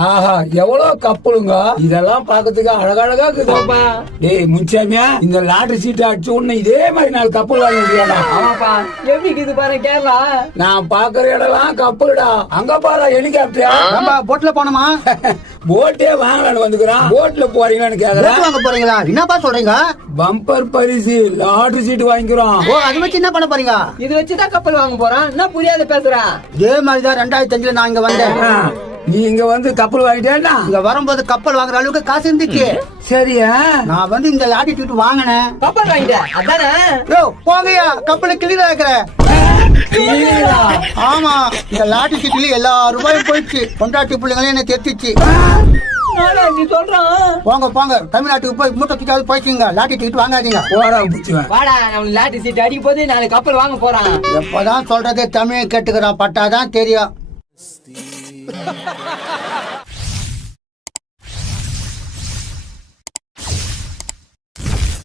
ஆஹா எவ்வளவு கப்பலுங்க இதெல்லாம் பாக்கிறதுக்கு அழகழகா இருக்குதாப்பா. டேய் முன்சாமியா, இந்த லாட்டரி சீட்டு அடிச்ச உடனே இதே மாதிரி 4 கப்பல் வாங்கி முடியாடா. ஆமாப்பா, எப்படி இருக்குது பாரு கேரளா. நான் பாக்குற இடம்லாம் கப்பலுடா. அங்க பாரு ஹெலிகாப்டர். நம்ம போட்ல போனோமா? போட்டே வாங்கலான்னு வந்துக்கிறான். போட்ல போறீங்களான்னு கேக்குறேன். வாங்க போறீங்களா? என்னப்பா சொல்றீங்க? பம்பர் பரிசு லாட்டரி சீட்டு வாங்கிக்கிறோம். ஓ, அது வச்சு என்ன பண்ண போறீங்க? இது வச்சுதான் கப்பல் வாங்க போறான். என்ன புரியாத பேசுறான். இதே மாதிரிதான் 2005 நான் இங்க வந்தேன். நீ இங்க வந்து கப்பல் வாங்கிட்டேன்னா இங்க வரும்போது கப்பல் வாங்குற அளவுக்கு காசு இருந்துச்சு. சரியா? நான் வந்து இந்த லாட்டி டிக்கெட் வாங்கினேன். கப்பல் வாங்கிட்டேன் அதானே? போங்கய்யா, கப்பலை கிளீனா இருக்கிறேன். ஆமா, இந்த லாட்டி சீட்டுல எல்லா ரூபாயும் போயிடுச்சு. கொண்டாட்டி பிள்ளைங்களே என்ன தெரிச்சிச்சு. நீ சொல்றான். போங்க போங்க, தமிழ்நாட்டுக்கு போய் மூட்டை தூக்காவது போயிடுச்சுங்க. லாட்டி டிக்கெட் வாங்காதீங்க. வாடா, நம்ம லாட்டி சீட் அடிக்கும் போது 4 கப்பல் வாங்க போறான். எப்பதான் சொல்றதே தமிழ் கேட்டுக்கிறான், பட்டாதான் தெரியும்.